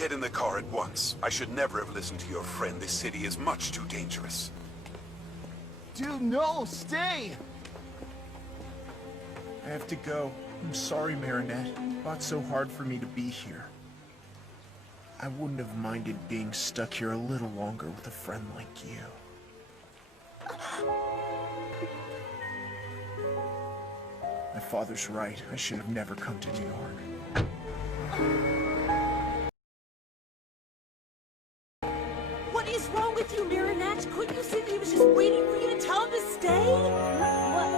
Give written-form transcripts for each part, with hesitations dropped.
Get in the car at once. I should never have listened to your friend. This city is much too dangerous. Dude, no, stay! I have to go. I'm sorry, Marinette. Fought so hard for me to be here. I wouldn't have minded being stuck here a little longer with a friend like you. My father's right. I should have never come to New York. What is wrong with you, Marinette? Couldn't you see that he was just waiting for you to tell him to stay? What?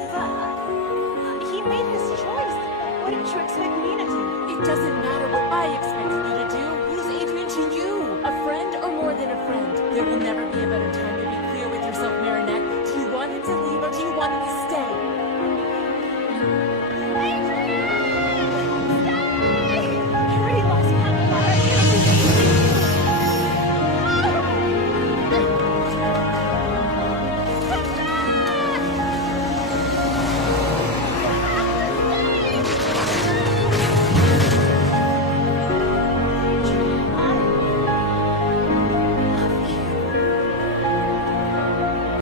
He made his choice. What did you expect me to do? It doesn't matter what I expected you to do. Who's Adrien to you? A friend or more than a friend? There will never be a better time to be clear with yourself, Marinette. Do you want him to leave or do you want him to stay?